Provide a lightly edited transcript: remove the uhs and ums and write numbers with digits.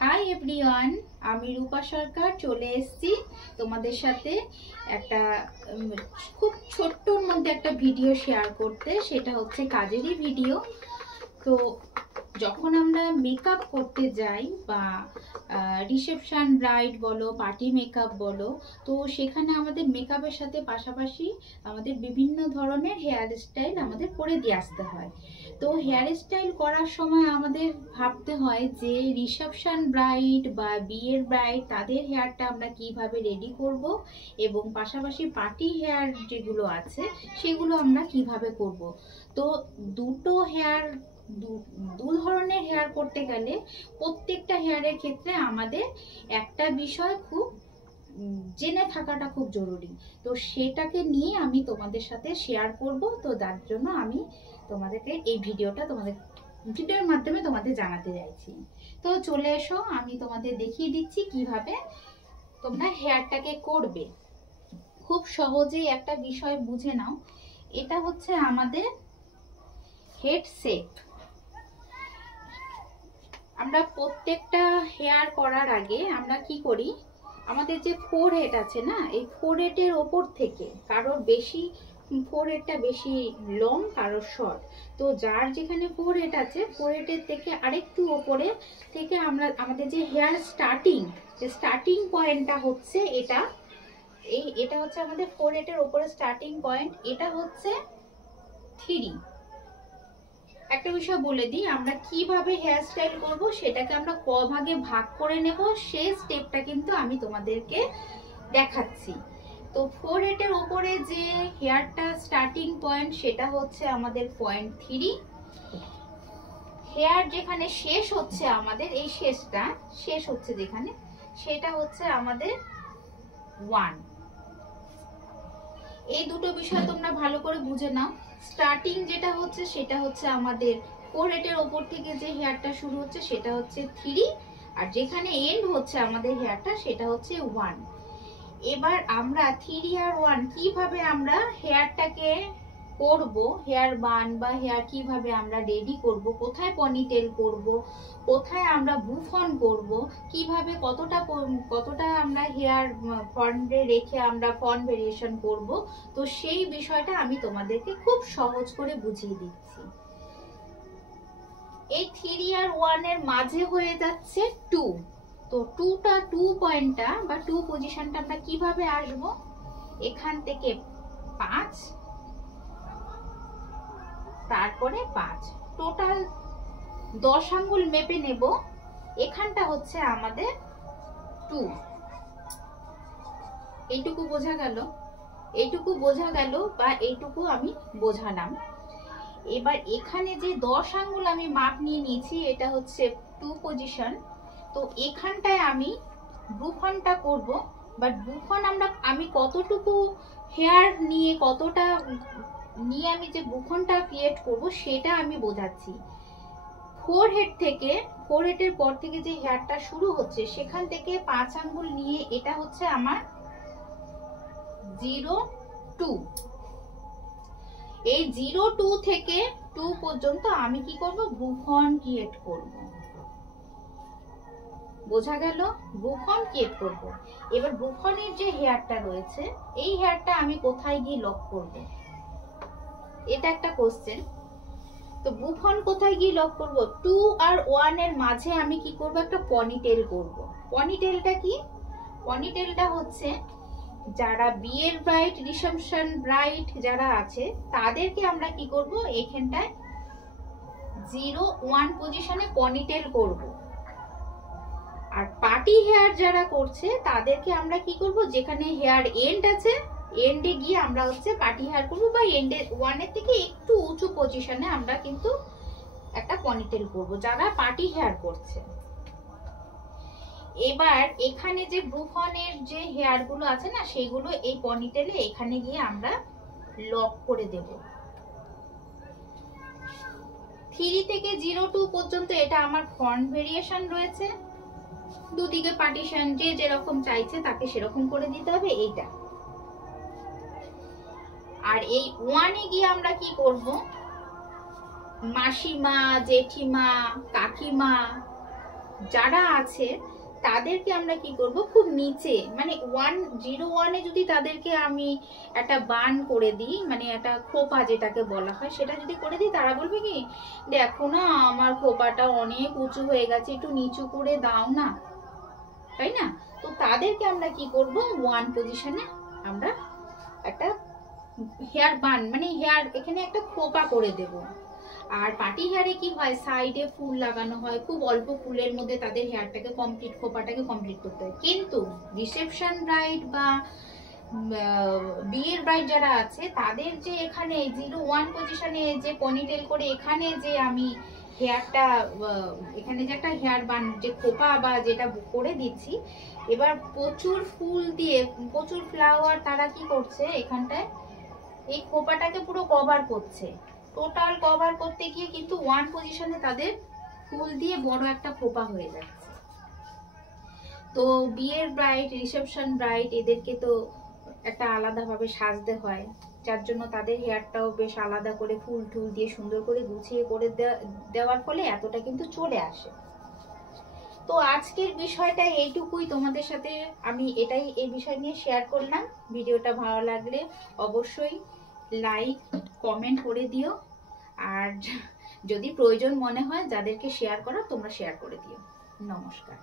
Hi everyone, আমি রূপা সরকার চলে এসেছি তোমাদের সাথে একটা খুব ছোট্টর মধ্যে একটা ভিডিও শেয়ার করতে। সেটা হচ্ছে কাজেরই ভিডিও। তো যখন আমরা মেকআপ করতে যাই বা রিসেপশন ব্রাইড বলো, পার্টি মেকআপ বলো, তো সেখানে আমাদের মেকআপের সাথে পাশাপাশি আমাদের বিভিন্ন ধরনের হেয়ার স্টাইল আমাদের করে দিয়ে আসতে হয়। তো হেয়ার স্টাইল করার সময় আমাদের ভাবতে হয় যে রিসেপশন ব্রাইড বা বিয়ের ব্রাইড তাদের হেয়ারটা আমরা কিভাবে রেডি করব, এবং পাশাপাশি পার্টি হেয়ার যেগুলো আছে সেগুলো আমরা কিভাবে করব। তো দু ধরনের হেয়ার করতে গেলে প্রত্যেকটা হেয়ারের ক্ষেত্রে আমাদের একটা বিষয় খুব জেনে থাকাটা খুব জরুরি। তো সেটাকে নিয়ে আমি তোমাদের সাথে শেয়ার করব। তো তার জন্য আমি তোমাদেরকে এই ভিডিওর মাধ্যমে তোমাদের জানাতে চাইছি। তো চলে এসো, আমি তোমাদের দেখিয়ে দিচ্ছি কিভাবে তোমরা হেয়ারটাকে করবে। খুব সহজেই একটা বিষয় বুঝে নাও, এটা হচ্ছে আমাদের হেড সেট। আমরা প্রত্যেকটা হেয়ার করার আগে আমরা কি করি, আমাদের যে ফোরহেড আছে না, এই ফোরহেডের ওপর থেকে কারোর বেশি ফোরহেডটা বেশি লং, কারোর শর্ট। তো যার যেখানে ফোরহেড আছে, ফোরহেডের থেকে আরেকটু ওপরে থেকে আমরা আমাদের যে হেয়ার স্টার্টিং পয়েন্টটা হচ্ছে এটা হচ্ছে আমাদের ফোরহেডের ওপরে স্টার্টিং পয়েন্ট। এটা হচ্ছে 3। একটা বিষয় বলে দিই, আমরা কিভাবে হেয়ার স্টাইল করবো সেটাকে আমরা ক ভাগে ভাগ করে নেব, সেই স্টেপটা কিন্তু আমি তোমাদেরকে দেখাচ্ছি। তো ফোরহেডের ওপরে যে হেয়ারটা স্টার্টিং পয়েন্ট সেটা হচ্ছে আমাদের পয়েন্ট 3। হেয়ার যেখানে শেষ হচ্ছে আমাদের, এই শেষ হচ্ছে যেখানে, সেটা হচ্ছে আমাদের 1। এই দুটো বিষয় তোমরা ভালো করে বুঝে নাও। স্টার্টিং যেটা হচ্ছে সেটা হচ্ছে আমাদের ফোরহেডের ওপর থেকে যে হেয়ারটা শুরু হচ্ছে সেটা হচ্ছে 3, আর যেখানে এন্ড হচ্ছে আমাদের হেয়ারটা সেটা হচ্ছে 1। এবার আমরা 3 আর 1 কিভাবে আমরা হেয়ারটাকে করব, হেয়ার বান বা হেয়ার কিভাবে আমরা রেডি করব, কোথায় পনিটেল করব, কোথায় আমরা বুফন করব, কিভাবে কতটা আমরা হেয়ার ফ্রন্টে রেখে আমরা ফ্রন্ট ভেরিয়েশন করব, তো সেই বিষয়টা আমি তোমাদেরকে খুব সহজ করে বুঝিয়ে দিচ্ছি। এই 3 আর 1 এর মাঝে হয়ে যাচ্ছে 2। তো 2 পয়েন্টটা বা 2 পজিশনটা আমরা কিভাবে আসব, এখান থেকে 5, তারপরে 5, টোটাল 10 আঙ্গুল মেপে নেব। এখানটা হচ্ছে আমাদের 2। এইটুকু বোঝা গেল বা এইটুকু আমি বোঝালাম। এবার এখানে যে 10 আঙ্গুল আমি মাপ নিয়ে নিয়েছি, এটা হচ্ছে 2 পজিশন। তো এখানটায় আমি বুফনটা করব, বাট বুফন আমি কতটুকু হেয়ার নিয়ে আমি যে বুফনটা ক্রিয়েট করব সেটা আমি বোঝাচ্ছি। ফোরহেডের পর থেকে যে হেয়ারটা শুরু হচ্ছে সেখান থেকে 5 আঙ্গুল নিয়ে এটা হচ্ছে আমার 0-2। এই 0-2 থেকে 2 পর্যন্ত আমি কি করব, বুফন ক্রিয়েট করব। বোঝা গেল? বুফন ক্রিয়েট করব। এবার বুফনের যে হেয়ারটা রয়েছে, এই হেয়ারটা আমি কোথায় গিয়ে লক করব, এটা একটা কোশ্চেন। তো বুফন কোথায় গিয়ে লক করব, 2 আর 1 এর মাঝে আমি কি করব, একটা পনিটেল করব। পনিটেলটা কি? পনিটেলটা হচ্ছে যারা বিয়ের ব্রাইড, রিসেপশন ব্রাইড যারা আছে তাদেরকে আমরা কি করব, এখানটায় 0-1 পজিশনে পনিটেল করব। আর পার্টি হেয়ার যারা করছে তাদেরকে আমরা কি করব, যেখানে হেয়ার এন্ড আছে এন্ডে গিয়ে আমরা হচ্ছে পার্টি হেয়ার করব, বা এন্ডে 1 এর থেকে একটু উঁচু পজিশনে আমরা কিন্তু একটা পনিটেল করব যারা পার্টি হেয়ার করছে। এবার এখানে যে বুফনের যে হেয়ার গুলো আছে না, সেগুলো এই পনিটেলে এখানে গিয়ে আমরা লক করে দেব। 3 থেকে 0-2 পর্যন্ত এটা আমার ফ্রন্ট ভেরিয়েশন রয়েছে। দুদিকে পার্টিশন যে যেরকম চাইছে তাকে সেরকম করে দিতে হবে এইটা। আর এই 1 এ গিয়ে আমরা কি করব, মাসিমা, জেঠিমা, কাকিমা যারা আছে তাদেরকে আমরা কি করব, খুব নিচে মানে 101-এ যদি তাদেরকে আমি একটা বান করে দিই, মানে একটা খোপা যেটাকে বলা হয় সেটা যদি করে দিই, তারা বলবে কি, দেখো না আমার খোপাটা অনেক উঁচু হয়ে গেছে, একটু নিচু করে দাও না, তাই না? তো তাদেরকে আমরা কি করব, 1 পজিশনে আমরা একটা হেয়ার বান মানে হেয়ার এখানে একটা খোপা করে দেব। আর পার্টি হেয়ারে কি হয়, সাইডে ফুল লাগানো হয়, খুব অল্প ফুলের মধ্যে তাদের হেয়ারটাকে কমপ্লিট, খোপাটাকে কমপ্লিট করতে হয়। কিন্তু রিসেপশন ব্রাইড বা বিয়ের ব্রাইড যারা আছে তাদের যে এখানে 01 পজিশনে যে পনিটেল করে এখানে যে আমি হেয়ারটা এখানে যে একটা হেয়ার বান যে খোপা বা যেটা করে দিচ্ছি, এবার প্রচুর ফুল দিয়ে প্রচুর ফ্লাওয়ার তারা কি করছে এখানটায় এই খোপাটাকে পুরো কভার করছে। টোটাল কভার করতে গিয়ে কিন্তু 1 পজিশনে তাদের ফুল দিয়ে বড় একটা খোপা হয়ে যাচ্ছে। তো বিয়ের ব্রাইড, রিসেপশন ব্রাইড এদেরকে তো একটা আলাদাভাবে সাজতে হয়, যার জন্য তাদের হেয়ারটাও বেশ আলাদা করে ফুল টুল দিয়ে সুন্দর করে গুছিয়ে করে দেওয়ার ফলে এতটা কিন্তু চলে আসে। তো আজকের বিষয়টা এইটুকুই, তোমাদের সাথে আমি এই বিষয় নিয়ে শেয়ার করলাম। ভিডিওটা ভালো লাগলে অবশ্যই লাইক কমেন্ট করে দিও, আর যদি প্রয়োজন মনে হয় যাদেরকে শেয়ার করা তোমরা শেয়ার করে দিও। নমস্কার।